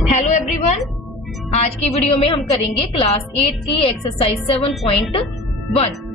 Hello everyone, आज की video में हम करेंगे क्लास 8 की एक्सरसाइज 7.1।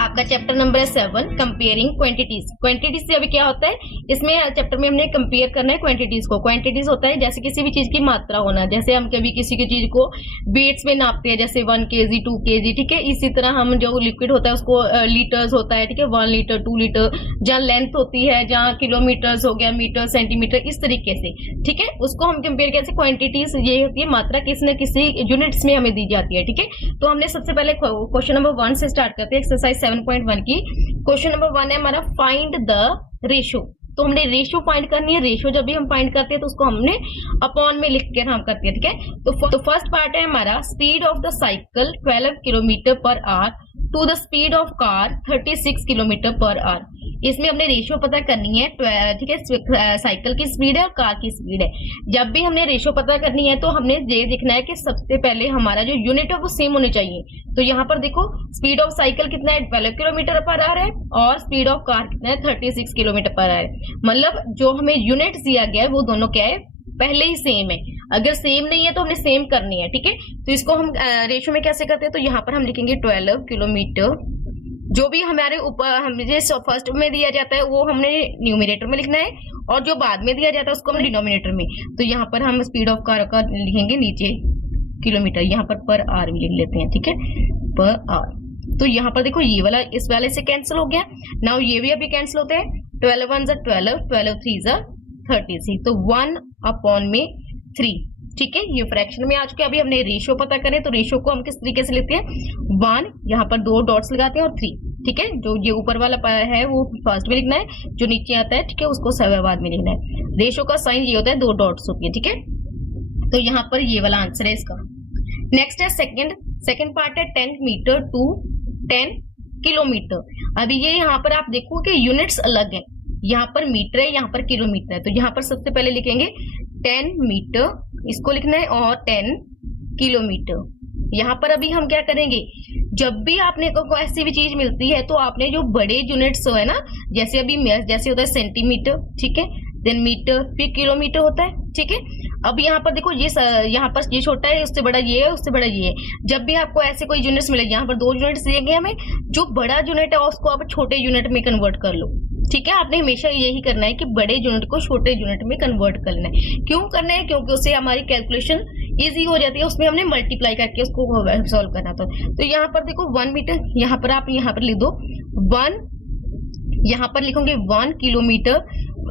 आपका चैप्टर नंबर है 7, कंपेयरिंग क्वांटिटीज। क्वांटिटीज से अभी क्या होता है, इसमें चैप्टर में हमने कंपेयर करना है क्वांटिटीज को। क्वांटिटीज होता है जैसे किसी भी चीज की मात्रा होना, जैसे हम कभी किसी की चीज को वेट्स में नापते हैं, जैसे 1 kg 2 kg, ठीक है। इसी तरह हम जो लिक्विड होता है उसको लीटर्स होता है, ठीक है, 1 लीटर 2 लीटर, जहाँ लेंथ होती है, जहाँ किलोमीटर्स हो गया, मीटर सेंटीमीटर, इस तरीके से, ठीक है। उसको हम कंपेयर कैसे, क्वांटिटीज ये होती है मात्रा किसी न किसी यूनिट्स में हमें दी जाती है, ठीक है। तो हमने सबसे पहले क्वेश्चन नंबर 1 से स्टार्ट करते हैं, एक्सरसाइज 7.1 की। क्वेश्चन नंबर 1 है हमारा, फाइंड द रेशियो। तो हमने रेशियो फाइंड करनी है। रेशियो जब भी हम फाइंड करते हैं तो उसको हमने अपॉन में लिख के हम करते हैं, ठीक है। तो फर्स्ट पार्ट है हमारा, speed of the cycle 12 kilometre per hour to the speed of car 36 kilometre per hour. इसमें हमने रेशियो पता करनी है, ठीक है। साइकिल की स्पीड है और कार की स्पीड है। जब भी हमने रेशियो पता करनी है तो हमने ये देखना है कि सबसे पहले हमारा जो यूनिट है वो सेम होने चाहिए। तो यहाँ पर देखो, स्पीड ऑफ साइकिल कितना है, 12 किलोमीटर पर आवर है, और स्पीड ऑफ कार कितना है, 36 किलोमीटर पर आवर है। मतलब जो हमें यूनिट दिया गया है वो दोनों क्या है, पहले ही सेम है। अगर सेम नहीं है तो हमने सेम करनी है, ठीक है। तो इसको हम रेशियो में कैसे करते हैं, तो यहाँ पर हम लिखेंगे 12 किलोमीटर। जो भी हमारे ऊपर हमें फर्स्ट में दिया जाता है वो हमने न्यूमरेटर में लिखना है, और जो बाद में दिया जाता है उसको हम डिनोमिनेटर में। तो यहाँ पर हम स्पीड ऑफ कार का लिखेंगे नीचे किलोमीटर, यहाँ पर आर भी लिख लेते हैं, ठीक है, पर आर। तो यहाँ पर देखो ये वाला इस वाले से कैंसिल हो गया। नाउ ये भी अभी कैंसिल होते हैं, 12 1 12, 12 3 36, तो 1 अपॉन में 3, ठीक है। ये फ्रैक्शन में आ चुके। अभी हमने रेशियो पता करें तो रेशियो को हम किस तरीके से लेते हैं, 1 यहाँ पर 2 डॉट्स लगाते हैं और 3, ठीक है। जो ये ऊपर वाला है वो फर्स्ट में लिखना है, जो नीचे आता है, ठीक है, उसको बाद में लिखना है। रेशियो का साइन ये होता है, 2 डॉट्स होती है, ठीक है। तो यहाँ पर ये वाला आंसर है इसका। नेक्स्ट है सेकंड पार्ट है 10 मीटर टू 10 किलोमीटर। अभी ये यहाँ पर आप देखो कि यूनिट्स अलग है, यहाँ पर मीटर है, यहाँ पर किलोमीटर है। तो यहाँ पर सबसे पहले लिखेंगे 10 मीटर, इसको लिखना है, और 10 किलोमीटर। यहाँ पर अभी हम क्या करेंगे, जब भी आपने को ऐसी भी चीज मिलती है तो आपने जो बड़े यूनिट्स है ना, जैसे अभी जैसे होता है सेंटीमीटर, ठीक है, देन मीटर, फिर किलोमीटर होता है, ठीक है। अब यहाँ पर देखो ये यहाँ पर ये छोटा है, उससे बड़ा ये है, उससे बड़ा ये है। जब भी आपको ऐसे कोई यूनिट्स मिलेगी, यहाँ पर 2 यूनिट्स दिएंगे हमें, जो बड़ा यूनिट है उसको आप छोटे यूनिट में कन्वर्ट कर लो, ठीक है। आपने हमेशा यही करना है कि बड़े यूनिट को छोटे यूनिट में कन्वर्ट करना है। क्यों करना है, क्योंकि उससे हमारी कैलकुलेशन इजी हो जाती है, उसमें हमने मल्टीप्लाई करके उसको सॉल्व करना था। तो यहाँ पर देखो 1 मीटर, यहाँ पर आप यहाँ पर लिख दो 1, यहाँ पर लिखोगे 1 किलोमीटर।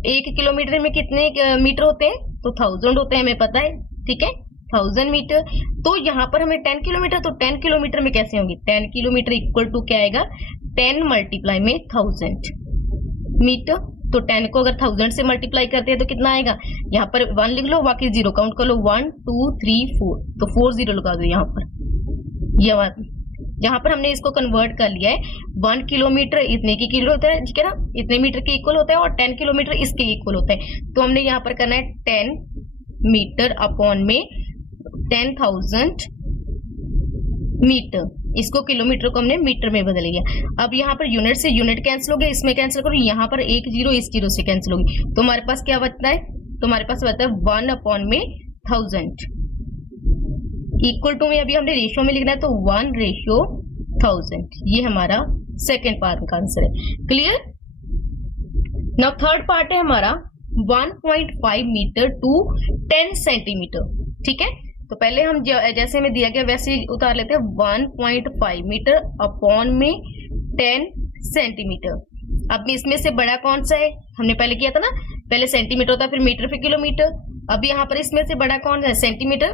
1 किलोमीटर में कितने मीटर होते हैं, तो 1000 होते हैं, हमें पता है, ठीक है, 1000 मीटर। तो यहाँ पर हमें 10 किलोमीटर, तो 10 किलोमीटर में कैसे होंगे, 10 किलोमीटर इक्वल टू क्या आएगा, 10 मल्टीप्लाई में 1000 मीटर। तो 10 को अगर 1000 से मल्टीप्लाई करते हैं तो कितना आएगा, यहाँ पर 1 लिख लो, बाकी 0 काउंट कर लो, 1 2 3 4, तो 4 0 लगा दो यहाँ पर। ये बात, यहाँ पर हमने इसको कन्वर्ट कर लिया है। 1 किलोमीटर इतने की किलो होता है, ठीक है ना, इतने मीटर के इक्वल होता है, और 10 किलोमीटर इसके इक्वल होता है। तो हमने यहाँ पर करना है 10 मीटर अपॉन में 10,000 मीटर। इसको किलोमीटर को हमने मीटर में बदल लिया। अब यहाँ पर यूनिट से यूनिट कैंसिल हो गया, इसमें कैंसिल करो, यहाँ पर 1 0 इस 0 से कैंसिल होगी। तो हमारे पास क्या बचता है, तो हमारे पास बचता है 1 अपॉन में 1000 इक्वल टू में अभी हमने रेशियो में लिखना है, तो 1 रेशियो 1000। ये हमारा सेकेंड पार्ट का आंसर है। क्लियर। नाउ थर्ड पार्ट है हमारा 1.5 मीटर टू 10 सेंटीमीटर, ठीक है। तो पहले हम जैसे हमें दिया गया वैसे उतार लेते हैं, 1.5 मीटर अपॉन में 10 सेंटीमीटर। अब इसमें से बड़ा कौन सा है, हमने पहले किया था ना, पहले सेंटीमीटर होता है, फिर मीटर, फिर किलोमीटर। अब यहाँ पर इसमें से बड़ा कौन है, सेंटीमीटर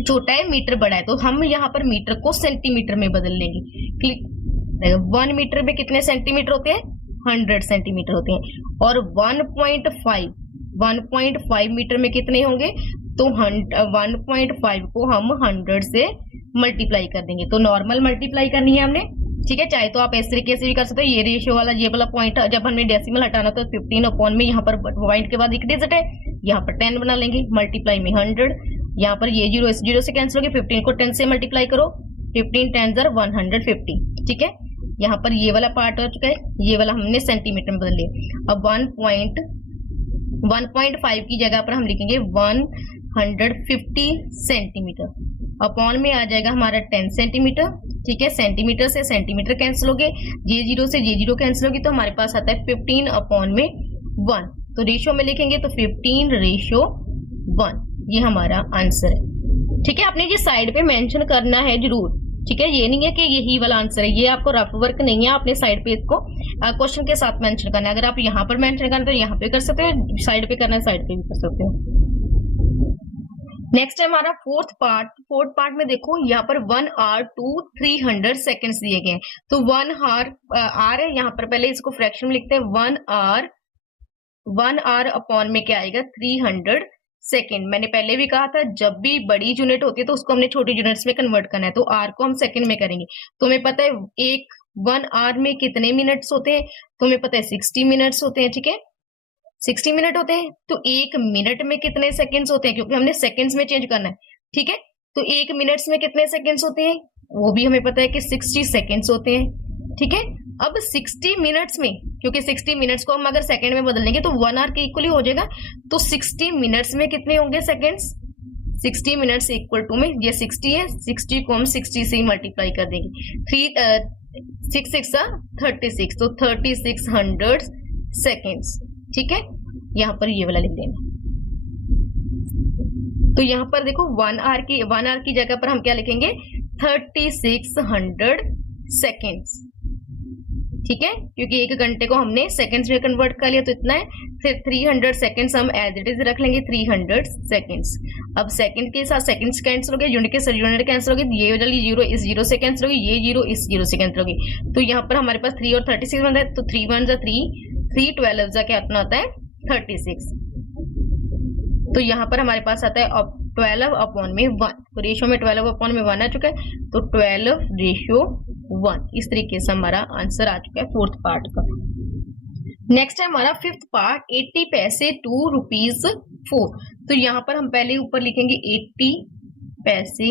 छोटा है, मीटर बड़ा है, तो हम यहाँ पर मीटर को सेंटीमीटर में बदल लेंगे। 1 मीटर में कितने सेंटीमीटर होते हैं, 100 सेंटीमीटर होते हैं, और 1.5 मीटर में कितने होंगे, तो 1.5 को हम 100 से मल्टीप्लाई कर देंगे। तो नॉर्मल मल्टीप्लाई करनी है हमने, ठीक है। चाहे तो आप इस तरीके से भी कर सकते हो, ये रेशियो वाला ये वाला पॉइंट जब हमने डेसिमल हटाना तो 15 अपॉन में, यहाँ पर पॉइंट के बाद एक डिजिट है, यहाँ पर 10 बना लेंगे, मल्टीप्लाई में 100, यहाँ पर ये 0 इस 0 से कैंसिल हो गया, 15 को 10 से मल्टीप्लाई करो, 15 10 150, ठीक है। यहाँ पर ये वाला पार्ट हो चुका है, ये वाला हमने सेंटीमीटर में बदल लिया। अब 1.5 की जगह पर हम लिखेंगे 150 सेंटीमीटर। अपॉन में आ जाएगा हमारा 10 सेंटीमीटर। ठीक है, सेंटीमीटर से सेंटीमीटर कैंसिल हो गए, जे जीरो से जे जीरो कैंसिल होगी, तो हमारे पास आता है 15 अपॉन में 1। तो रेशियो में लिखेंगे तो 15:1, ये हमारा आंसर है। ठीक है, आपने ये साइड पे मेंशन करना है जरूर। ठीक है, ये नहीं है कि यही वाला आंसर है, ये आपको रफ वर्क नहीं है, आपने साइड पे इसको क्वेश्चन के साथ मेंशन करना है। अगर आप यहाँ पर मेंशन करना है तो यहाँ पे कर सकते हो, साइड पे करना है साइड पे भी कर सकते हो। नेक्स्ट है हमारा फोर्थ पार्ट। फोर्थ पार्ट में देखो यहाँ पर 1 hour to 300 सेकेंड्स दिए गए हैं। तो 1 hour आर है यहाँ पर, पहले इसको फ्रैक्शन में लिखते हैं। 1 hour अपॉन में क्या आएगा 300 सेकेंड। मैंने पहले भी कहा था जब भी बड़ी यूनिट होती है तो उसको हमने छोटी यूनिट्स में कन्वर्ट करना है, तो आर को हम सेकेंड में करेंगे। तो हमें पता है 1 hour में कितने मिनट्स होते हैं, तो हमें पता है 60 मिनट्स होते हैं। ठीक है, 60 मिनट होते हैं। तो 1 मिनट में कितने सेकेंड्स होते हैं, क्योंकि हमने सेकेंड्स में चेंज करना है। ठीक है, तो 1 मिनट्स में कितने सेकेंड्स होते हैं, वो भी हमें पता है कि 60 सेकेंड्स होते हैं। ठीक है, अब 60 मिनट्स में, क्योंकि 60 मिनट्स को हम अगर सेकेंड में बदल देंगे तो 1 hour के इक्वल ही हो जाएगा। तो 60 मिनट्स में कितने होंगे सेकेंड्स, 60 मिनट्स इक्वल टू में ये 60 है, 60 को हम 60 से ही मल्टीप्लाई कर देंगे। 6 6 36, तो 3600 सेकेंड्स। ठीक है, यहाँ पर ये वाला लिख देना। तो यहाँ पर देखो 1 hour की जगह पर हम क्या लिखेंगे 3600 सेकेंड्स। ठीक है, क्योंकि 1 घंटे को हमने सेकेंड्स में कन्वर्ट कर लिया, तो इतना है। फिर 300 सेकेंड्स हम एज इट इज रख लेंगे, 300 सेकेंड्स। अब सेकंड के साथ सेकंड्स कैंसिल हो गए, यूनिट के साथ यूनिट कैंसिल हो गई, ये वाली जीरो इस जीरो से कैंसिल होगी, ये जीरो इस जीरो से कैंसिल होगी। तो यहाँ पर हमारे पास 3 और 36 बनता है, तो 3 1 जा 3, 3 12 जा क्या इतना होता है 36। तो यहाँ पर हमारे पास आता है 12 अपॉन में 1। तो रेशियो में 12 अपॉन में 1 आ चुका है, तो 12:1। इस तरीके से हमारा आंसर आ चुका है फोर्थ पार्ट का। नेक्स्ट है हमारा फिफ्थ पार्ट, 80 पैसे टू ₹4। तो यहाँ पर हम पहले ऊपर लिखेंगे 80 पैसे,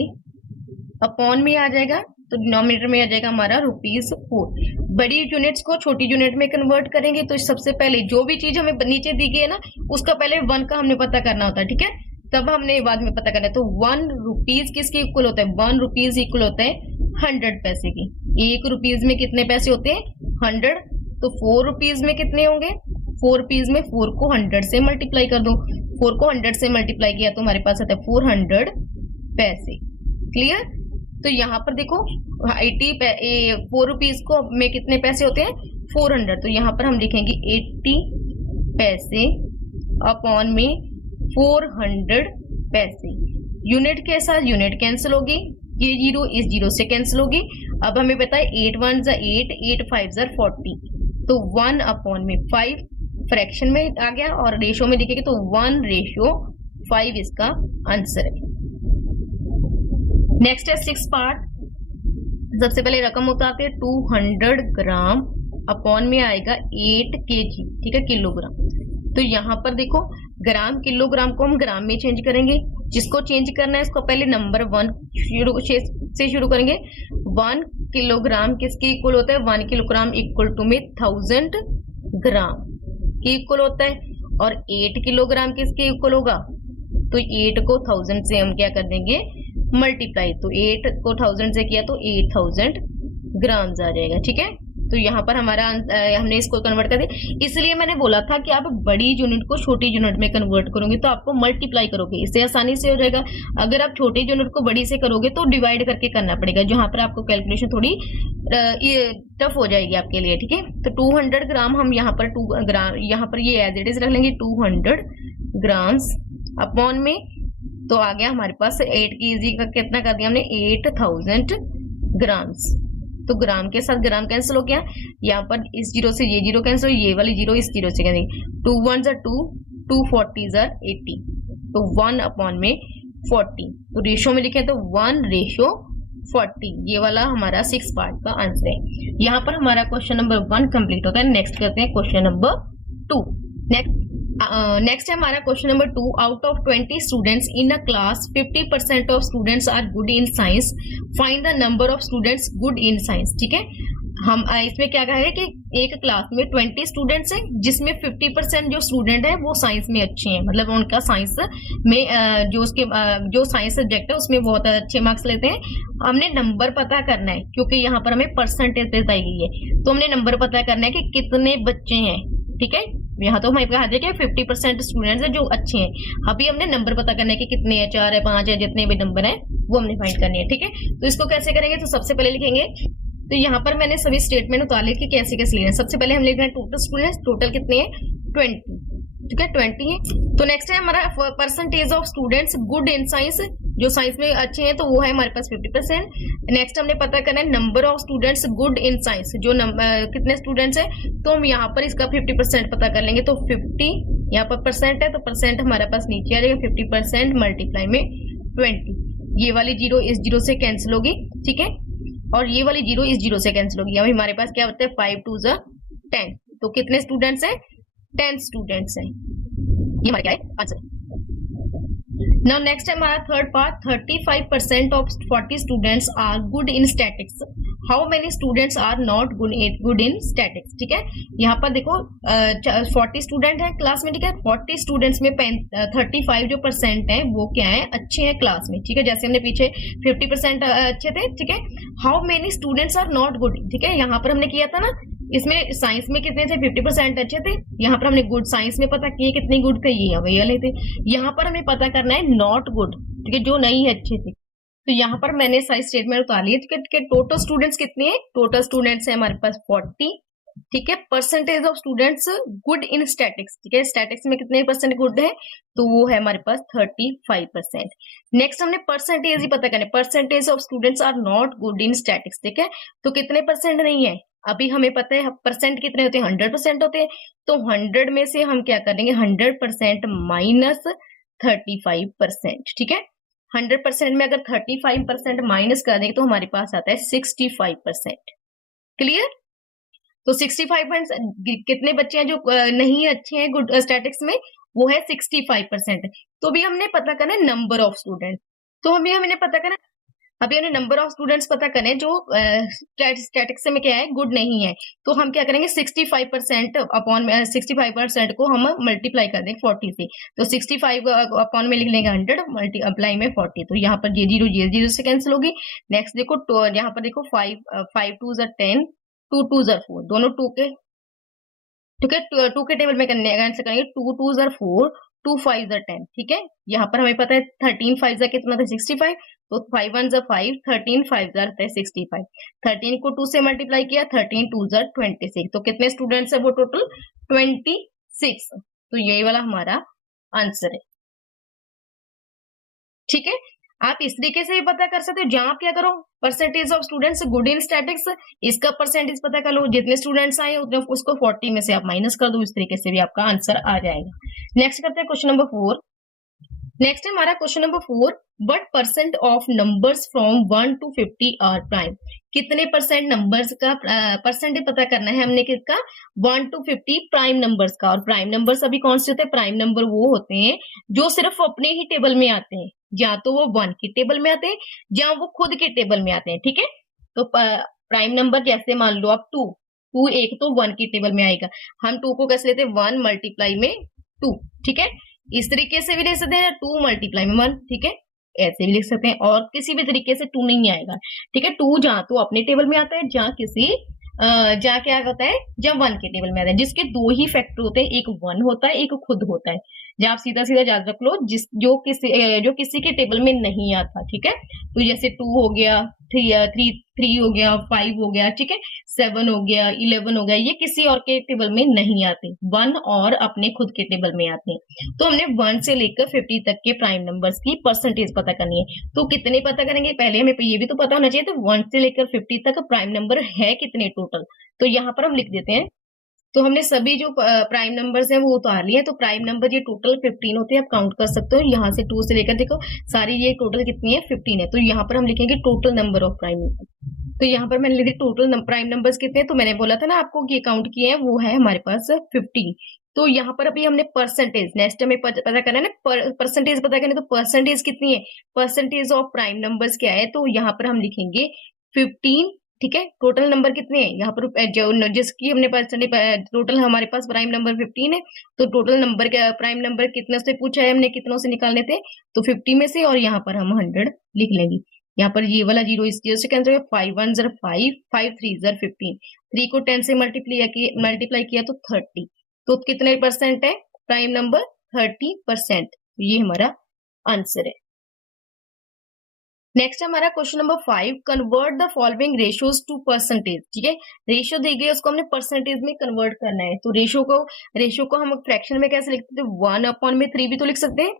अपॉन में आ जाएगा, तो डिनोमिनेटर में आ जाएगा हमारा ₹4। बड़ी यूनिट्स को छोटी यूनिट में कन्वर्ट करेंगे, तो सबसे पहले जो भी चीज हमें नीचे दी गई है ना, उसका पहले 1 का हमने पता करना होता है। ठीक है, तब हमने बाद में पता करना है। तो ₹1 किसके इक्वल होता है, ₹1 इक्वल होता है 100 पैसे की। ₹1 में कितने पैसे होते हैं 100, तो ₹4 में कितने होंगे, ₹4 में 4 को 100 से मल्टीप्लाई कर दो। 4 को 100 से मल्टीप्लाई किया तो हमारे पास आता है 400 पैसे। क्लियर। तो यहाँ पर देखो 80 ₹4 को में कितने पैसे होते हैं 400, तो यहाँ पर हम लिखेंगे 80 पैसे अपॉन में 400 पैसे। यूनिट के साथ यूनिट कैंसिल होगी, ये जीरो इस जीरो से कैंसिल होगी। अब हमें पता है 8 1 जा 8, 8 5 जा 40, तो 1 अपॉन में 5 फ्रैक्शन में आ गया, और रेशियो में लिखेंगे तो 1:5 इसका आंसर है। नेक्स्ट है 6 पार्ट। सबसे पहले रकम उतारते हैं 200 ग्राम, अपॉन में आएगा 8 kg। ठीक है, किलोग्राम। तो यहाँ पर देखो ग्राम किलोग्राम को हम ग्राम में चेंज करेंगे। जिसको चेंज करना है इसको पहले नंबर 1 से शुरू करेंगे। 1 किलोग्राम किसके इक्वल होता है, 1 किलोग्राम इक्वल टू में 1000 ग्राम के इक्वल होता है। और 8 किलोग्राम किसके इक्वल होगा, तो 8 को 1000 से हम क्या कर देंगे मल्टीप्लाई, तो 8 को 1000 से किया तो 8000 ग्राम्स आ जाएगा। ठीक है, तो यहाँ पर हमारा हमने इसको कन्वर्ट कर दिया। इसलिए मैंने बोला था कि आप बड़ी यूनिट को छोटी यूनिट में कन्वर्ट करोगे तो आपको मल्टीप्लाई करोगे, इससे आसानी से हो जाएगा। अगर आप छोटी यूनिट को बड़ी से करोगे तो डिवाइड करके करना पड़ेगा, जहां पर आपको कैलकुलेशन थोड़ी टफ हो जाएगी आपके लिए। ठीक है, तो 200 ग्राम हम यहाँ पर 2 ग्राम यहाँ पर ये एज इट इज रख लेंगे 200 ग्राम्स अपॉन में, तो आ गया हमारे पास 8 की इजी का कितना कर दिया हमने 8000 ग्राम्स। तो ग्राम के साथ ग्राम कैंसिल हो गया, यहाँ पर इस जीरो से ये जीरो कैंसिल, ये वाली जीरो इस जीरो से कैंसिल। 2 1 जा 2, 2 40 जा 80, तो 1 अपॉन में 40। तो रेशियो में लिखे तो 1:40। ये वाला हमारा 6 पार्ट का आंसर है। यहाँ पर हमारा क्वेश्चन नंबर 1 कंप्लीट होता है। नेक्स्ट करते हैं क्वेश्चन नंबर 2। नेक्स्ट है हमारा question number 2। Out of 20 students in a class 50% of students are good in science, find the number of students good in science. ठीक है, हम इसमें क्या कहेंगे कि एक क्लास में 20 स्टूडेंट्स हैं, जिसमें 50% जो स्टूडेंट है वो साइंस में अच्छे हैं, मतलब उनका साइंस में जो साइंस सब्जेक्ट है उसमें बहुत अच्छे मार्क्स लेते हैं। हमने नंबर पता करना है, क्योंकि यहाँ पर हमें परसेंटेज बताई गई है, तो हमने नंबर पता करना है कि कितने बच्चे हैं। ठीक है, यहाँ तो हमें कहा जाए कि 50% स्टूडेंट्स हैं जो अच्छे हैं। अभी हमने नंबर पता करना है कि कितने हैं, 4 है, 5 है, जितने भी नंबर है वो हमने फाइंड करनी है। ठीक है, तो इसको कैसे करेंगे, तो सबसे पहले लिखेंगे, तो यहाँ पर मैंने सभी स्टेटमेंट उतार ली कि कैसे कैसे लिखे। सबसे पहले हम लिख रहे हैं टोटल स्टूडेंट्स, टोटल कितने हैं 20। ठीक है, 20 है। तो नेक्स्ट है हमारा percentage of students good in science, जो साइंस में अच्छे हैं तो वो है हमारे पास 50%। नेक्स्ट हमने पता करना है number of students good in science, जो कितने स्टूडेंट्स हैं, तो हम यहाँ पर इसका 50% पता कर लेंगे। तो 50 यहाँ पर परसेंट है, तो परसेंट हमारे पास नीचे आ जाएगा, 50% मल्टीप्लाई में 20। ये वाली जीरो इस जीरो से कैंसिल होगी। ठीक है, और ये वाली जीरो इस जीरो से कैंसिल होगी। अब हमारे पास क्या होता है 5 2 10। तो कितने स्टूडेंट्स हैं, 10 स्टूडेंट्स हैं। ये हमारा क्या है आंसर। नाउ नेक्स्ट है हमारा third part, 35% of 40 students are good in statics, how many students are not good in statics. ठीक है, यहाँ पर देखो 40 स्टूडेंट है क्लास में। ठीक है, 40 स्टूडेंट्स में 35 जो परसेंट है वो क्या है, अच्छे हैं क्लास में। ठीक है, जैसे हमने पीछे 50% अच्छे थे। ठीक है, how many students are not good. ठीक है, यहाँ पर हमने किया था ना, इसमें साइंस में कितने थे, 50% अच्छे थे। यहाँ पर हमने गुड साइंस में पता किए कितने गुड थे, ये वाले थे। यहाँ पर हमें पता करना है नॉट गुड, ठीक है, जो नहीं है अच्छे थे। तो यहाँ पर मैंने सारी स्टेटमेंट उतार ली है। टोटल स्टूडेंट्स कितने हैं, टोटल स्टूडेंट्स है हमारे पास 40। ठीक है, percentage of students good in statics. ठीक है, स्टैटिक्स में कितने परसेंट गुड है, तो वो है हमारे पास 35%। नेक्स्ट हमने परसेंटेज ही पता करना है, percentage of students are not good in statics. ठीक है, तो कितने परसेंट नहीं है, अभी हमें पता है परसेंट कितने होते हैं, 100% होते हैं। तो 100 में से हम क्या करेंगे, 100% माइनस 35%। ठीक है, 100% में अगर 35% माइनस कर देंगे तो हमारे पास आता है 65%। क्लियर, तो 65% कितने बच्चे हैं जो नहीं अच्छे हैं गुड स्टैटिक्स में, वो है 65%। तो भी हमने पता करना है नंबर ऑफ स्टूडेंट, तो हमने पता करना, अभी हमने नंबर ऑफ स्टूडेंट्स पता करें जो स्टैटिक्स में क्या है, गुड नहीं है। तो हम क्या करेंगे 65% अपॉन 65% को हम मल्टीप्लाई कर देंगे 40 से। तो 65 अपॉन में लिख लेंगे 100, मल्टीप्लाई में 40। तो यहाँ पर ये जीरो से कैंसिल होगी। नेक्स्ट देखो यहाँ पर देखो 5 2 10, 2 2 4, दोनों 2 के, ठीक है, 2 के टेबल में आंसर करेंगे। 2 2 4, 2 5 10। ठीक है, यहाँ पर हमें पता है 13 5 कितना था 65, तो 5 1 5, 13 5 है 65। 13 को 2 से मल्टीप्लाई किया, 13 2 26। तो कितने स्टूडेंट्स है वो टोटल 26। तो यही वाला हमारा आंसर है। ठीक है, आप इस तरीके से भी पता कर सकते हो, जहां आप क्या करो percentage of students good in statics, इसका परसेंटेज पता कर लो, जितने स्टूडेंट्स आए उतने उसको 40 में से आप माइनस कर दो, इस तरीके से भी आपका आंसर आ जाएगा। नेक्स्ट करते हैं क्वेश्चन नंबर 4। नेक्स्ट है हमारा question number 4, what percent of numbers from 1 to 50 are prime. कितने परसेंट नंबर्स का परसेंटेज पता करना है हमने, किसका 1 to 50 प्राइम नंबर्स का। और प्राइम नंबर्स अभी कौन से होते हैं, प्राइम नंबर वो होते हैं जो सिर्फ अपने ही टेबल में आते हैं, या तो वो 1 के टेबल में आते हैं या वो खुद के टेबल में आते हैं। ठीक है, तो प्राइम नंबर जैसे मान लो आप 2 एक तो 1 की टेबल में आएगा, हम 2 को कैसे लेते हैं 1 मल्टीप्लाई में 2। ठीक है, इस तरीके से भी लिख सकते हैं 2 मल्टीप्लाई में 1। ठीक है, ऐसे भी लिख सकते हैं, और किसी भी तरीके से 2 नहीं आएगा। ठीक है, 2 जहां तो अपने टेबल में आता है, जहां किसी जहाँ क्या होता है, जब 1 के टेबल में आता है, जिसके 2 ही फैक्टर होते हैं, एक 1 होता है एक खुद होता है। जहाँ आप सीधा सीधा याद रख लो, जो किसी के टेबल में नहीं आता। ठीक है, तो जैसे 2 हो गया, 3 हो गया, 5 हो गया, ठीक है, 7 हो गया, 11 हो गया, ये किसी और के टेबल में नहीं आते, 1 और अपने खुद के टेबल में आते हैं। तो हमने 1 से लेकर 50 तक के प्राइम नंबर्स की परसेंटेज पता करनी है। तो कितने पता करेंगे, पहले हमें ये भी तो पता होना चाहिए, तो 1 से लेकर 50 तक प्राइम नंबर है कितने टोटल। तो यहाँ पर हम लिख देते हैं, तो हमने सभी जो प्राइम नंबर्स हैं वो उतार लिए। तो प्राइम नंबर ये टोटल 15 होते हैं, आप काउंट कर सकते हो, यहाँ से 2 से लेकर देखो सारी ये टोटल कितनी है 15 है। तो यहाँ पर हम लिखेंगे total number of prime number. तो यहाँ पर मैंने लिखी टोटल प्राइम नंबर्स कितने हैं, तो मैंने बोला था ना आपको ये काउंट किए हैं, वो है हमारे पास 15। तो यहाँ पर अभी हमने परसेंटेज, नेक्स्ट हमें पता करना है ना, परसेंटेज पता करना है, तो परसेंटेज कितनी है, परसेंटेज ऑफ प्राइम नंबर्स क्या है, तो यहाँ पर हम लिखेंगे 15 ठीक है। टोटल नंबर कितने हैं यहाँ पर, जो जिसकी हमने परसेंटेज, टोटल हमारे पास प्राइम नंबर 15 है, तो टोटल नंबर का प्राइम नंबर कितने से पूछा है हमने, कितनों से निकालने थे, तो 50 में से, और यहाँ पर हम 100 लिख लेंगे। यहाँ पर ये वाला 0 इस 0 से कैंसिल हो गया, 5 1 ज़र 5, 5 3 ज़र 15, 3 को 10 से मल्टीप्लाई किया तो 30, तो कितने परसेंट है प्राइम नंबर, 30%। ये हमारा आंसर है। नेक्स्ट हमारा question number 5, convert the following ratios to percentage. ठीक है, रेशियो दी गई उसको हमने परसेंटेज में कन्वर्ट करना है। तो रेशियो को हम फ्रैक्शन में कैसे लिखते थे, 1/3 भी तो लिख सकते हैं।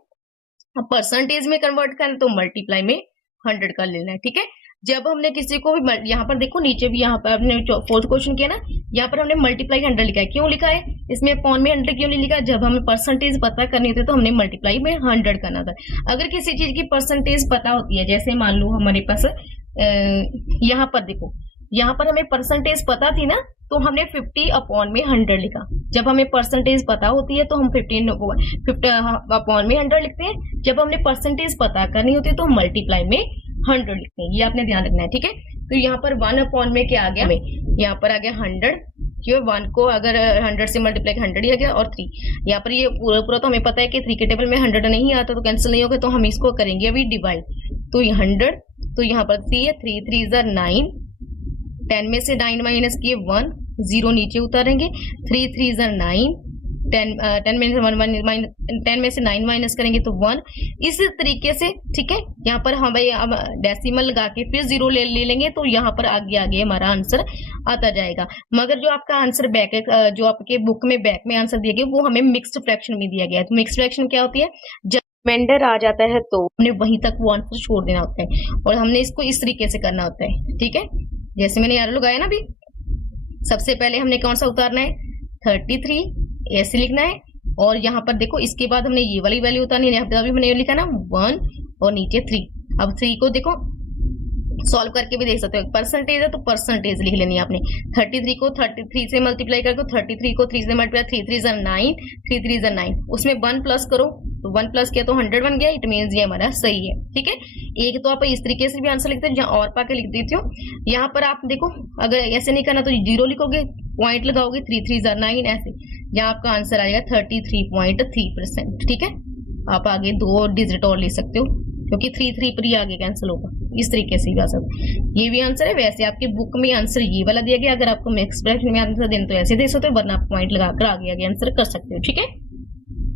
अब परसेंटेज में कन्वर्ट करना तो मल्टीप्लाई में 100 कर लेना है। ठीक है, जब हमने किसी को भी, यहाँ पर देखो नीचे भी, यहाँ पर हमने फोर्थ क्वेश्चन किया ना, यहाँ पर हमने मल्टीप्लाई 100 लिखा है। क्यों लिखा है इसमें, अपॉन में 100 क्यों नहीं लिखा, जब हमें परसेंटेज पता करनी होती है तो हमने मल्टीप्लाई में 100 करना था। अगर किसी चीज की परसेंटेज पता होती है, जैसे मान लो हमारे पास यहाँ पर देखो, यहाँ पर हमें परसेंटेज पता थी ना, तो हमने 50/100 लिखा। जब हमें परसेंटेज पता होती है तो हम 50/100 लिखते हैं। जब हमने परसेंटेज पता करनी होती है तो हम मल्टीप्लाई में 100 लिखते हैं। ये आपने ध्यान रखना है। ठीक है, तो यहाँ पर 1/में क्या आ गया, हमें यहाँ पर आ गया 100, क्यों 1 को अगर 100 से मल्टीप्लाई 100 ही आ गया, और 3 यहाँ पर, ये पूरा तो हमें पता है कि 3 के टेबल में 100 नहीं आता तो कैंसिल नहीं होगा, तो हम इसको करेंगे अभी डिवाइड। तो 100, तो यहाँ पर 3 है, 3 3 ज़र 9, 10 में से 9 माइनस किए 1, 0 नीचे उतारेंगे, 3 3 ज़र 9, 10 में से 9 माइनस करेंगे तो 1। इस तरीके से, ठीक है, यहाँ पर हम अब डेसिमल लगा के फिर 0 ले लेंगे, तो यहाँ पर आगे हमारा आंसर आता जाएगा। मगर जो आपका आंसर बैक है, जो आपके बुक में बैक में आंसर दिया गया, वो हमें मिक्स्ड फ्रैक्शन में दिया गया है। तो मिक्स्ड फ्रैक्शन क्या होती है, जब रिमाइंडर आ जाता है तो हमने वहीं तक वो आंसर छोड़ देना होता है, और हमने इसको इस तरीके से करना होता है। ठीक है, जैसे मैंने एरो लगाया ना अभी, सबसे पहले हमने कौन सा उतारना है, 33 ऐसे लिखना है, और यहाँ पर देखो इसके बाद हमने ये वाली वैल्यू उतारनी है। अभी मैंने लिखा ना 1 और नीचे 3। अब 3 को देखो सॉल्व करके भी देख सकते हो, परसेंटेज है तो परसेंटेज लिख लेनी है आपने। 33 को 33 से मल्टीप्लाई करके, 33 को 3 से मल्टीप्लाई, 3 3 ज़र 9, 3 3 ज़र 9, उसमें 1 प्लस करो, तो 1 प्लस किया तो 100 बन गया। इट मीन्स ये हमारा सही है। ठीक है, एक तो आप इस तरीके से भी आंसर लिखते हो, जहाँ और पाके लिख देती हो। यहाँ पर आप देखो, अगर ऐसे नहीं करना तो 0 लिखोगे, पॉइंट लगाओगे, 3 3 ज़र 9 ऐसे, यहाँ आपका आंसर आएगा 33.3%। ठीक है, आप आगे 2 डिजिट और ले सकते हो, क्योंकि 3 3 पर ही आगे कैंसिल होगा। इस तरीके से भी आ सकता है, ये भी आंसर है। वैसे आपके बुक में आंसर ये वाला दिया गया, अगर आपको मिक्स फ्रैक्शन में आंसर देना तो ऐसे दे सकते हो, वरना आप पॉइंट लगाकर आगे आंसर कर सकते हो। ठीक है,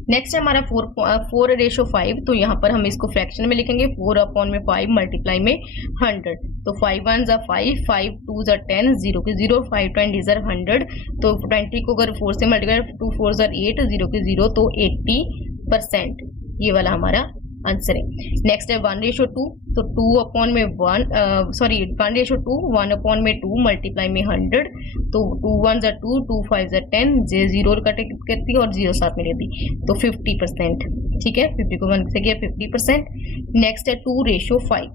नेक्स्ट है हमारा 4:5। तो यहाँ पर हम इसको फ्रैक्शन में लिखेंगे, 4/5 मल्टीप्लाई में 100। तो 5 1 ज़र 5, 5 2 ज़र 10, 0 के 0, 5 20 ज़र 100। तो 20 को अगर 4 से मल्टीप्लाई, 2 4 ज़र 8, 0 के 0, तो 80%। ये वाला हमारा आंसर है। नेक्स्ट है 1:2। तो 1:2 मल्टीप्लाई में 100। तो 2 1 ज़र 2, 2 5 ज़र 10, 0 कट करती है और 0 साथ में रहती, तो 50%। ठीक है, 50 को 1 से किया 50%। नेक्स्ट है 2:5।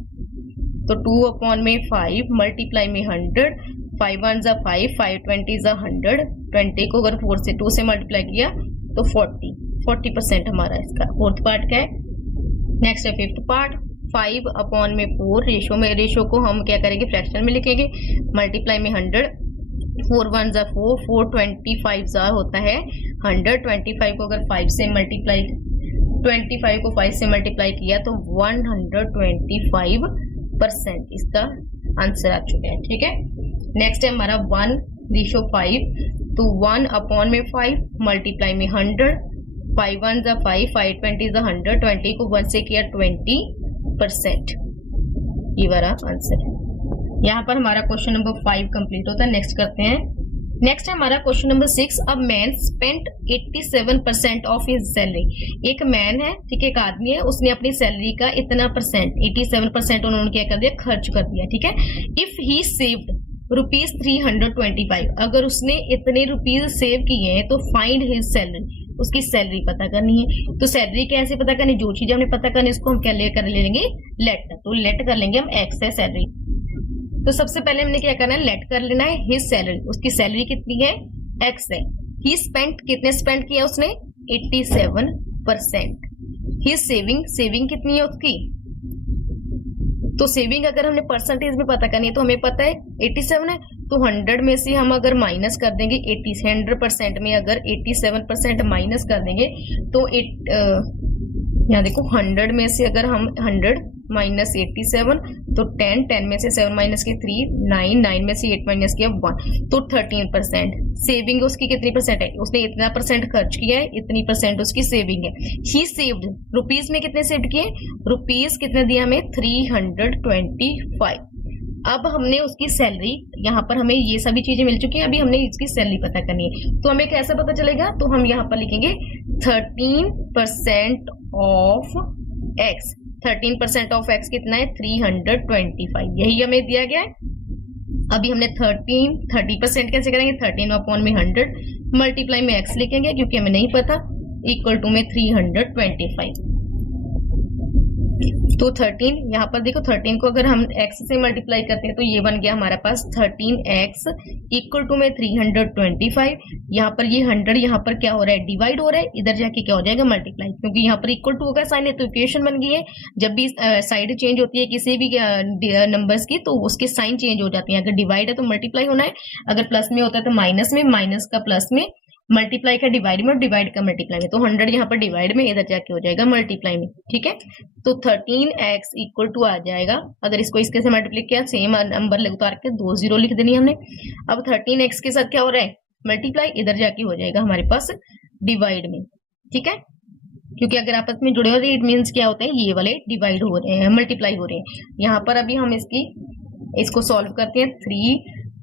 तो 2/5 मल्टीप्लाई में 100, 5 1 ज़र 5, 5 20 ज़र 100, 20 को अगर 4 से 2 से मल्टीप्लाई किया तो 40% हमारा इसका फोर्थ पार्ट का है। नेक्स्ट है फिफ्थ पार्ट, 5/4 रेशो को हम क्या करेंगे, फ्रैक्शन में लिखेंगे, मल्टीप्लाई में 100, 4 1 ज़र 4, 4 25 ज़र होता है 100, 25 को अगर 5 से मल्टीप्लाई, 25 को 5 से मल्टीप्लाई किया तो 125% इसका आंसर आ चुका है। ठीक है, नेक्स्ट है हमारा 1:5। तो 1/5 मल्टीप्लाई में 100, 5 1 ज़र 5, 5 20 ज़र 100, 20 को 1 से किया 20%। ये वाला आंसर है। यहाँ पर हमारा क्वेश्चन नंबर 5 कंप्लीट होता है। नेक्स्ट करते हैं। नेक्स्ट है हमारा question number 6। A man spent 87% of his salary. एक मैन है, ठीक है, एक आदमी है, उसने अपनी सैलरी का इतना परसेंट, 87% उन्होंने क्या कर दिया, खर्च कर दिया। ठीक है, इफ ही सेव्ड ₹325, अगर उसने इतने रुपीज सेव किए हैं तो फाइंड हिज सैलरी, उसकी सैलरी पता करनी है। तो सैलरी कैसे पता करनी, जो चीज हमने पता करनी उसको हम क्या कर लेंगे, लेट। तो लेट कर लेंगे हम एक्स है सैलरी। तो सबसे पहले हमने क्या करना है, लेट कर लेना है हिज सैलरी, उसकी सैलरी कितनी है, एक्स है। ही स्पेंट, कितने स्पेंड किया उसने, 87%। हिज सेविंग, सेविंग कितनी है उसकी, तो सेविंग अगर हमने परसेंटेज में पता करनी है तो हमें पता है 87 है, तो 100 में से हम अगर माइनस कर देंगे 100% में अगर 87% माइनस कर देंगे तो यहाँ देखो 100 में से अगर हम 100 माइनस 87 तो 10 में से 7 माइनस के 3 9 में से 8 माइनस किया 1 तो 13%। सेविंग उसकी कितनी परसेंट है, उसने इतना परसेंट खर्च किया है, इतनी परसेंट उसकी सेविंग है। ही सेव्ड रुपीज में कितने सेव किए, रुपीज कितने दिया हमें 325। अब हमने उसकी सैलरी, यहाँ पर हमें ये सभी चीजें मिल चुकी हैं, अभी हमने इसकी सैलरी पता करनी है। तो हमें कैसे पता चलेगा, तो हम यहाँ पर लिखेंगे 13% ऑफ एक्स। 13% ऑफ एक्स कितना है 325, यही हमें दिया गया है। अभी हमने 30% कैसे करेंगे, 13/100 मल्टीप्लाई में एक्स लिखेंगे क्योंकि हमें नहीं पता, इक्वल टू में 325। तो 13 यहाँ पर देखो 13 को अगर हम x से मल्टीप्लाई करते हैं तो ये बन गया हमारे पास 13x इक्वल टू में 325। यहाँ पर ये 100 यहाँ पर क्या हो रहा है, डिवाइड हो रहा है, इधर जाके क्या हो जाएगा मल्टीप्लाई, क्योंकि यहाँ पर इक्वल टू का साइन है तो इक्वेशन बन गई है। जब भी साइड चेंज होती है किसी भी नंबर्स की तो उसके साइन चेंज हो जाते हैं। अगर डिवाइड है तो मल्टीप्लाई होना है, अगर प्लस में होता है तो माइनस में, माइनस का प्लस में, मल्टीप्लाई का डिवाइड में और डिवाइड का मल्टीप्लाई में। तो 100 यहाँ पर डिवाइड में, इधर जाके हो जाएगा मल्टीप्लाई में, ठीक है। तो 13x इक्वल टू आ जाएगा, अगर इसको इसके से मल्टीप्लाई किया सेम नंबर उतार के 2 0 लिख देनी हमने। अब 13x के साथ क्या हो रहा है मल्टीप्लाई, इधर जाके हो जाएगा हमारे पास डिवाइड में, ठीक है। क्योंकि अगर आपस में जुड़े होते इट मीन्स क्या होते हैं, ये वाले डिवाइड हो रहे हैं, मल्टीप्लाई हो रहे हैं। यहाँ पर अभी हम इसको सॉल्व करते हैं।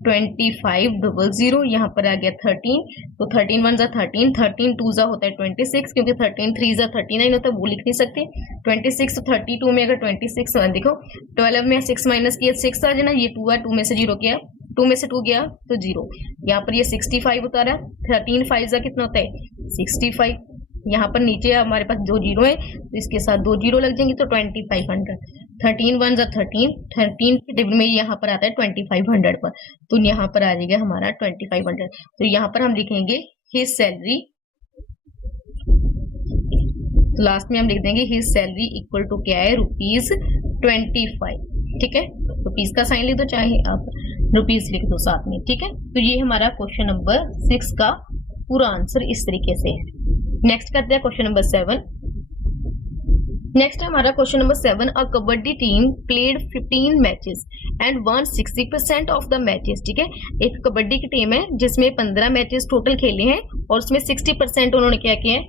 32500 यहाँ पर आ गया 13, तो 13 1 13, 13 2 होता है 26, क्योंकि 13 3 39 होता है, वो लिख नहीं सकते। 26 तो 32 में अगर 26 देखो 12 में 6 माइनस किया 6 आ जाना, ये 2 है, 2 में से 0 किया, 2 में से 2 गया तो 0। यहाँ पर ये 65 होता रहा, 13 5 कितना होता है 65। यहाँ पर नीचे हमारे पास 2 0 है तो इसके साथ 2 0 लग जाएंगे तो 2500। 13 1 13, 13 के टेबल में यहाँ पर आता है 2500 पर, तो यहाँ पर आ जाएगा हमारा 2500। तो यहाँ पर हम लिखेंगे हिज सैलरी, तो लास्ट में हम लिख देंगे हिज सैलरी इक्वल टू क्या है ₹25, ठीक है। रुपीज का साइन लिख दो, चाहे आप रुपीज लिख दो साथ में, ठीक है। तो ये हमारा क्वेश्चन नंबर 6 का पूरा आंसर इस तरीके से है। नेक्स्ट करते हैं क्वेश्चन नंबर 7। नेक्स्ट है हमारा question number 7। A kabaddi team played 15 matches and one 60% of the matches, ठीक है। एक कबड्डी की टीम है जिसमें 15 मैचेस टोटल खेले हैं और उसमें 60% उन्होंने क्या किया है,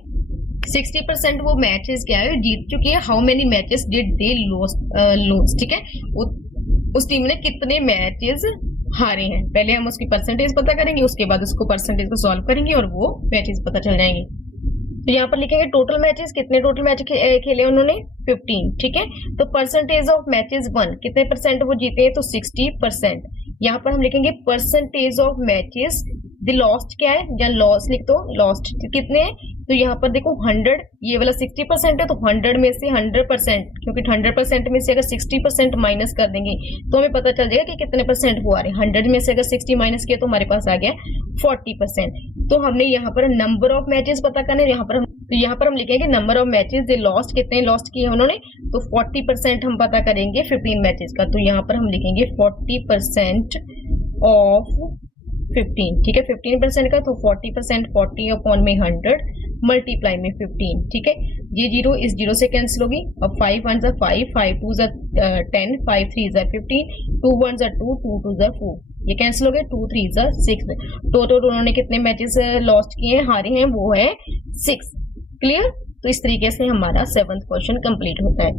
60% वो मैचेस क्या है जीत चुकी है। How many matches did they lose, ठीक है। उस टीम ने कितने मैचेस हारे हैं, पहले हम उसकी परसेंटेज पता करेंगे, उसके बाद उसको परसेंटेज को सॉल्व करेंगे और वो मैचेस पता चल जाएंगे। तो यहाँ पर लिखेंगे टोटल मैचेस, कितने टोटल मैच खेले उन्होंने 15, ठीक है। तो परसेंटेज ऑफ मैचेस 1 कितने परसेंट वो जीते हैं, तो 60%। यहाँ पर हम लिखेंगे percentage of matches the lost क्या है, या लॉस लिख दो, लॉस्ट कितने हैं। तो यहाँ पर देखो 100, ये वाला 60% है तो 100 में से 100%, क्योंकि 100% में से अगर 60% माइनस कर देंगे तो हमें पता चल जाएगा कि कितने परसेंट वो आ रहे हैं। 100 में से अगर 60 माइनस किया तो हमारे पास आ गया 40%। तो हमने यहाँ पर नंबर ऑफ मैचेस पता करने, यहाँ पर हम लिखेंगे number of matches they lost, कितने लॉस्ट किए उन्होंने, तो 40% हम पता करेंगे 15 मैचेस का। तो यहाँ पर हम लिखेंगे 40% ऑफ 15, ठीक है। 15% का तो 40%, 40/100 मल्टीप्लाई में 15, ठीक है। ये 0 इस 0 से कैंसिल होगी। अब 5 1 5, 5 2 10, 5 3 15, 2 1 2, 2 2 4, ये कैंसिल हो गए, 2 3 6। टोटल उन्होंने कितने मैचेस लॉस्ट किए हैं, हारे हैं, वो है 6। क्लियर। तो इस तरीके से हमारा 7th क्वेश्चन कंप्लीट होता है।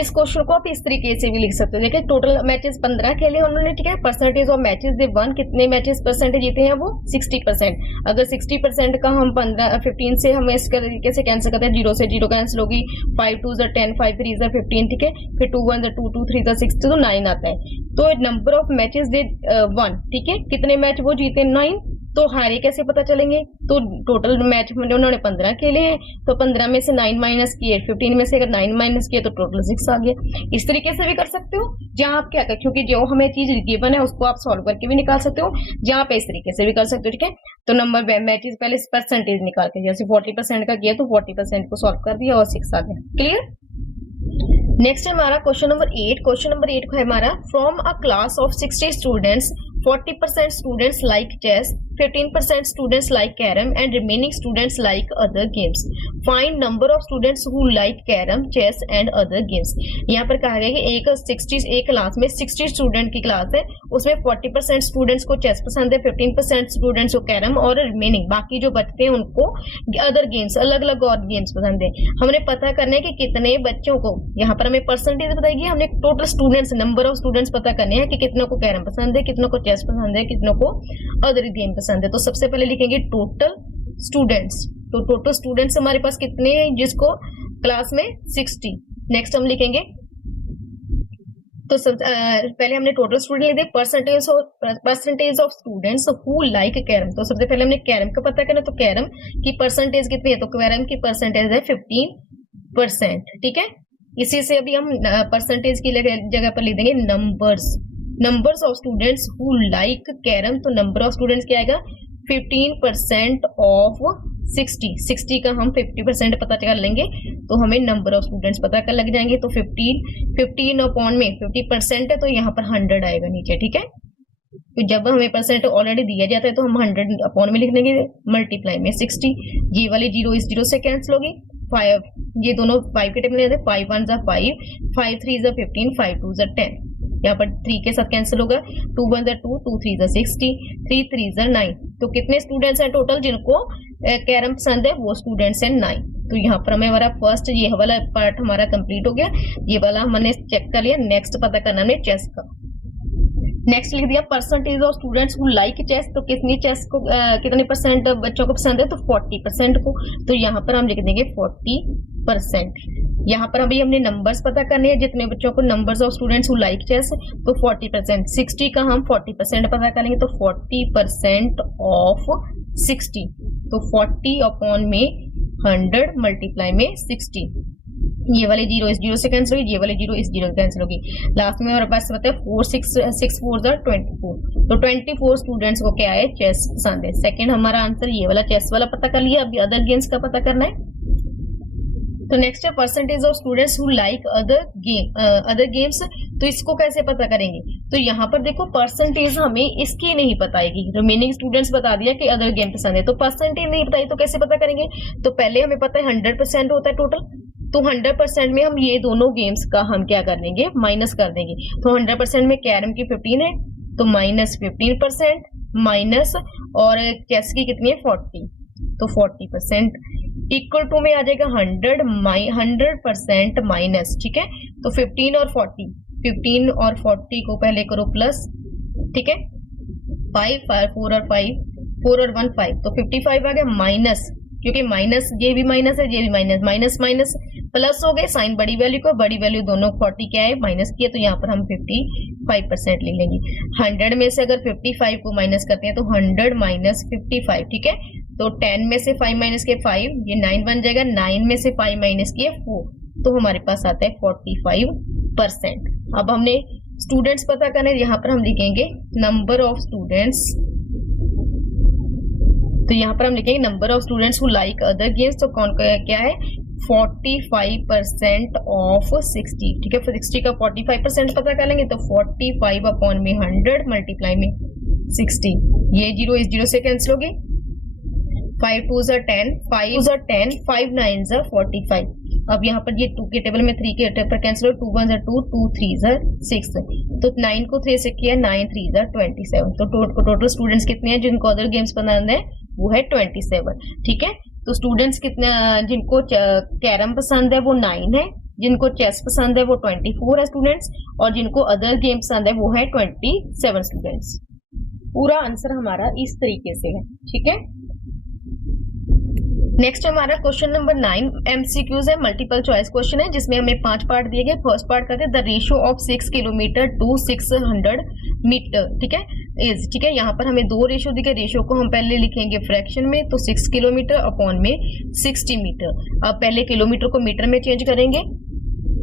इस क्वेश्चन को आप इस तरीके से भी लिख सकते हो, देखिए टोटल मैचेस 15 खेले उन्होंने, ठीक है। Percentage of matches they one, कितने मैचेस परसेंटेज जीते हैं वो 60%। अगर 60% का हम 15 से हम इस तरीके से कैंसिल करते हैं, 0 से 0 कैंसिल होगी, 5 2 10, 5 3 15, ठीक है। फिर 2 1 2, 2 3 6, तो 9 आता है। तो number of matches they one, ठीक है, कितने मैच वो जीते 9। तो हारे कैसे पता चलेंगे, तो टोटल मैच में उन्होंने 15 खेले हैं तो 15 में से 9 माइनस किए, 15 में से अगर 9 माइनस किए तो टोटल 6 आ गया। इस तरीके से भी कर सकते हो, जहां आप क्या कर, क्योंकि जो हमें चीज गिवन है उसको आप सॉल्व करके भी निकाल सकते हो, जहां पे इस तरीके से भी कर सकते हो, ठीक है। तो नंबर मैचेस पहले परसेंटेज निकाल के, जैसे 40% का किया तो 40% को सॉल्व कर दिया और 6 आ गया। क्लियर। नेक्स्ट है हमारा क्वेश्चन नंबर 8। क्वेश्चन नंबर 8 है हमारा, from a class of 60 students 40% students like chess, 15% students like carrom and remaining students like other games. Find number of students who like carrom, chess and other games. यहाँ पर कहा गया कि एक class में 60 student की क्लास है, उसमें 40% स्टूडेंट्स को चेस पसंद है, 15% स्टूडेंट्स को कैरम और रिमेनिंग बाकी जो बचते हैं उनको अदर गेम्स, अलग अलग और गेम्स पसंद है। हमने पता करना है कि कितने बच्चों को, यहाँ पर हमें परसेंटेज बताएगी, हमने total students, number of students पता करने हैं कि कितनों को कैरम पसंद है, कितनों को चेस पसंद है, कितनों को अदर गेम पसंद है। तो सबसे पहले लिखेंगे टोटल स्टूडेंट्स। तो टोटल स्टूडेंट्स हमारे पास कितने हैं, जिसको क्लास में 60। नेक्स्ट हम लिखेंगे, तो पहले हमने टोटल स्टूडेंट लिख दिए, percentage of students who like carrom. तो सबसे पहले हमने कैरम का पता करना, तो कैरम की परसेंटेज कितनी है, तो कैरम की परसेंटेज है 15%। ठीक है, इसी से अभी हम परसेंटेज की जगह पर लिख देंगे numbers of students who like carrom. तो नंबर ऑफ स्टूडेंट्स क्या आएगा, 15% ऑफ 60 का हम 50% पता कर लेंगे, तो हमें नंबर ऑफ स्टूडेंट्स पता कर लग जाएंगे। तो 15 अपॉन में 50% है, तो यहाँ पर 100 आएगा नीचे। ठीक है, तो जब हमें परसेंट ऑलरेडी दिया जाता है तो हम 100 अपॉन में लिख देंगे, मल्टीप्लाई में 60। ये वाली 0 इस 0 से कैंसिल होगी, 5 ये दोनों 5 के टेबल में 5 1 जा 5, 5 3 जा 15, 5 2 जा 10। यहाँ पर 3 के साथ कैंसिल होगा, 2 1 जा 2, 2 3 जा 60, 3 3 जा 9। तो कितने स्टूडेंट्स हैं टोटल जिनको कैरम पसंद है, वो स्टूडेंट्स हैं 9। तो यहाँ पर हमें हमारा फर्स्ट ये वाला पार्ट हमारा कंप्लीट हो गया, ये वाला हमने चेक कर लिया। नेक्स्ट पता करना हमने चेस का। नेक्स्ट लिख दिया percentage of students who like chess. तो कितनी चेस को कितने परसेंट बच्चों को पसंद है, तो 40% को। तो यहाँ पर हम लिख देंगे 40%। यहाँ पर अभी हमने नंबर्स पता करने हैं, जितने बच्चों को numbers of students who like chess, तो 40%। 60 का हम 40% पता करेंगे, तो 40% ऑफ 60। तो 40 अपॉन में 100 मल्टीप्लाई में 60। ये वाली 0 इस 0 से कैंसिल होगी, ये वाली 0 इस 0 से कैंसिल होगी। लास्ट में हमारे पास होता है 4 6 4 24। तो 24 स्टूडेंट्स को क्या है, चेस पसंद है। सेकंड हमारा आंसर ये वाला चेस वाला पता कर लिया, अभी अदर गेम्स का पता करना है। तो नेक्स्ट है percentage of students who like other games. तो इसको कैसे पता करेंगे, तो यहाँ पर देखो परसेंटेज हमें इसकी नहीं बताएगी, रिमेनिंग स्टूडेंट्स बता दिया कि अदर गेम पसंद है, तो परसेंटेज नहीं बताई तो कैसे पता करेंगे। तो पहले हमें पता है 100% होता है टोटल, तो 100% में हम ये दोनों गेम्स का हम क्या कर देंगे, माइनस कर देंगे। तो 100% में कैरम की 15 है, तो माइनस 15% माइनस, और चेस की कितनी है 40, तो 40% इक्वल टू में आ जाएगा 100% माइनस। ठीक है, तो 15 और 40 को पहले करो प्लस। ठीक है, 5 4 और 5 4 और 1 5, तो 55 आ गया माइनस, क्योंकि माइनस ये भी माइनस है, ये भी माइनस, माइनस माइनस प्लस हो गए। साइन बड़ी वैल्यू को, बड़ी वैल्यू दोनों 40 क्या है माइनस किया, तो यहाँ पर हम 55% ले लेंगे। 100 में से अगर 55 को माइनस करते हैं तो 100 माइनस 55। ठीक है, तो 10 में से 5 माइनस के 5, ये 9 बन जाएगा। 9 में से 5 माइनस किए 4, तो हमारे पास आता है 45%। अब हमने स्टूडेंट्स पता करना है, यहाँ पर हम लिखेंगे नंबर ऑफ स्टूडेंट्स। तो यहाँ पर हम लिखेंगे number of students who like other games. तो कौन क्या है, 45% ऑफ 60। ठीक है, 60 का 45% पता कर लेंगे, तो 45 अपॉन में 100 मल्टीप्लाई में 60। ये 0 इस 0 से कैंसिल होगी, 5 2 जा 10, 5 जा 10, 5 9 जा 45। अब यहाँ पर ये 2 के टेबल में 3 के टेबल पर कैंसिल हो, 2 1 जा 2, 2 3 जा 6। तो 9 को 3 से किया, 9 3 जा 27। तो टोटल स्टूडेंट्स कितने हैं जिनको अदर गेम्स पसंद है, वो है 27। ठीक है, तो स्टूडेंट्स कितने, जिनको कैरम पसंद है वो 9 है, जिनको चेस पसंद है वो 24 है स्टूडेंट्स, और जिनको अदर गेम पसंद है वो है 27 स्टूडेंट्स। पूरा आंसर हमारा इस तरीके से है। ठीक है, नेक्स्ट हमारा क्वेश्चन नंबर 9 MCQs है, मल्टीपल चॉइस क्वेश्चन है, जिसमें हमें 5 पार्ट दिए गए। फर्स्ट पार्ट कहते हैं the ratio of 6 kilometre to 600 metre. ठीक है, इज, ठीक है, यहाँ पर हमें 2 रेशियो दिए। रेशियो को हम पहले लिखेंगे फ्रैक्शन में, तो 6 किलोमीटर अपॉन में 60 मीटर। अब पहले किलोमीटर को मीटर में चेंज करेंगे,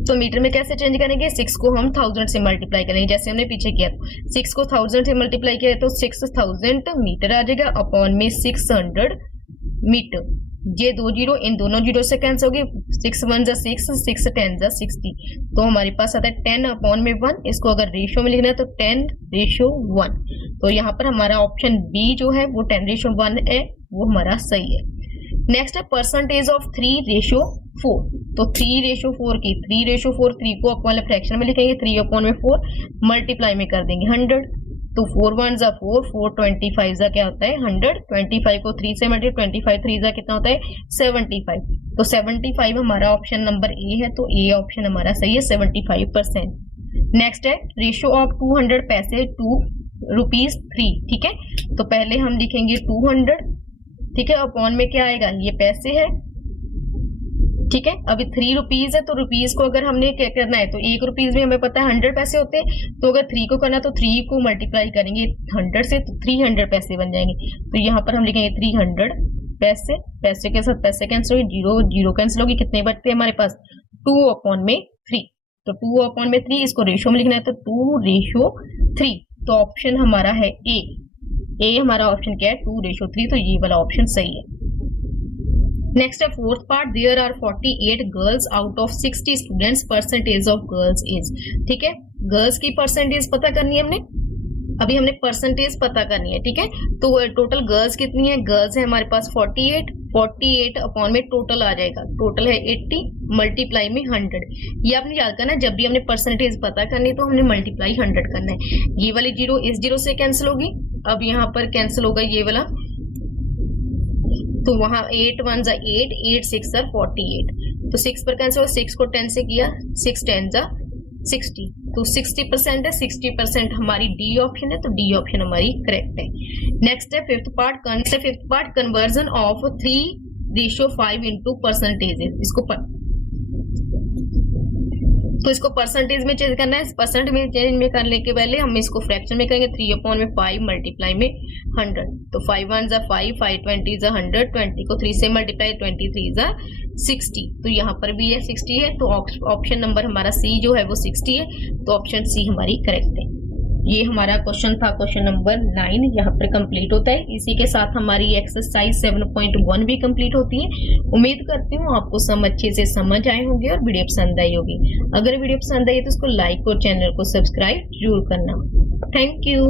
तो मीटर में कैसे चेंज करेंगे, 6 को हम 1000 से मल्टीप्लाई करेंगे, जैसे हमने पीछे किया। 6 को 1000 से मल्टीप्लाई किया तो 6000 मीटर आ जाएगा, अपॉन में 600 मीटर। ये 2 जीरो इन दोनों जीरो से कैंसिल हो गए, 6 1 जा 6, 6 10 जा 60, तो हमारे पास आता है 10 अपॉन में 1। इसको अगर रेशियो में लिखना है तो 10:1। तो यहाँ पर हमारा ऑप्शन बी जो है वो 10:1 है, वो हमारा सही है। नेक्स्ट है परसेंटेज ऑफ 3:4। तो 3:4 की 3:4 3 को अपॉन फ्रैक्शन में लिखेंगे, 3 अपॉन में 4 मल्टीप्लाई में कर देंगे 100, तो 4 1 जा 4, 4 25 जा क्या होता है 100, 25 को 3 से मल्टीप्लाई, 25 3 जा कितना होता है 75, तो 75 हमारा ऑप्शन नंबर ए है, तो ए ऑप्शन हमारा सही है 75%। नेक्स्ट है रेशियो ऑफ 200 पैसे टू ₹3, ठीक है। तो पहले हम लिखेंगे 200, ठीक है, अपॉन में क्या आएगा, ये पैसे है, ठीक है। अभी 3 रुपीज है, तो रुपीज को अगर हमने क्या करना है, तो 1 रुपीज में हमें पता है 100 पैसे होते हैं, तो अगर 3 को करना तो 3 को मल्टीप्लाई करेंगे 100 से, तो 300 पैसे बन जाएंगे। तो यहाँ पर हम लिखेंगे 300 पैसे, पैसे के साथ पैसे कैंसिल होगी, जीरो जीरो कैंसिल होगी, कितने बचते हैं हमारे पास 2 अपॉन में 3, तो 2 अपॉन में 3, इसको रेशियो में लिखना है तो 2:3, तो ऑप्शन हमारा है ए हमारा ऑप्शन क्या है 2:3, तो ये वाला ऑप्शन सही है। नेक्स्ट है fourth part, there are 48 girls out of 60 students, percentage of girls is, ठीक है। गर्ल्स की परसेंटेज पता करनी है हमने, अभी हमने परसेंटेज पता करनी है, ठीक है। तो टोटल गर्ल्स कितनी है, गर्ल्स है हमारे पास 48 अपॉन में टोटल आ जाएगा, टोटल है 80 मल्टीप्लाई में 100। ये आपने याद करना है, जब भी हमने परसेंटेज पता करनी है तो हमने मल्टीप्लाई 100 करना है। ये वाली जीरो इस जीरो से कैंसिल होगी, अब यहाँ पर कैंसिल होगा ये वाला, तो वहां 8 1 जा 8, 8 6 जा 48, तो 6 पर कैंसिल होगा, 6 को 10 से किया, 6 10 जा 60, तो 60% है, 60% हमारी डी ऑप्शन है, तो डी ऑप्शन हमारी करेक्ट है। नेक्स्ट है fifth part, conversion of 3:5 into percentages. इसको परसेंटेज में चेंज करना है, परसेंट में चेंज में करने के पहले हम इसको फ्रैक्शन में करेंगे, 3 अपॉन में 5 मल्टीप्लाई में 100, तो 5 1 जा 5, 5 20 जा 100, 20 को 3 से मल्टीप्लाई, 23 जा 60, तो यहाँ पर भी है 60 है, तो ऑप्शन नंबर हमारा सी जो है वो 60 है, तो ऑप्शन सी हमारी करेक्ट है। ये हमारा क्वेश्चन था, क्वेश्चन नंबर 9 यहाँ पर कंप्लीट होता है। इसी के साथ हमारी एक्सरसाइज 7.1 भी कंप्लीट होती है। उम्मीद करती हूँ आपको सब अच्छे से समझ आए होंगे और वीडियो पसंद आई होगी। अगर वीडियो पसंद आई तो उसको लाइक और चैनल को सब्सक्राइब जरूर करना। Thank you.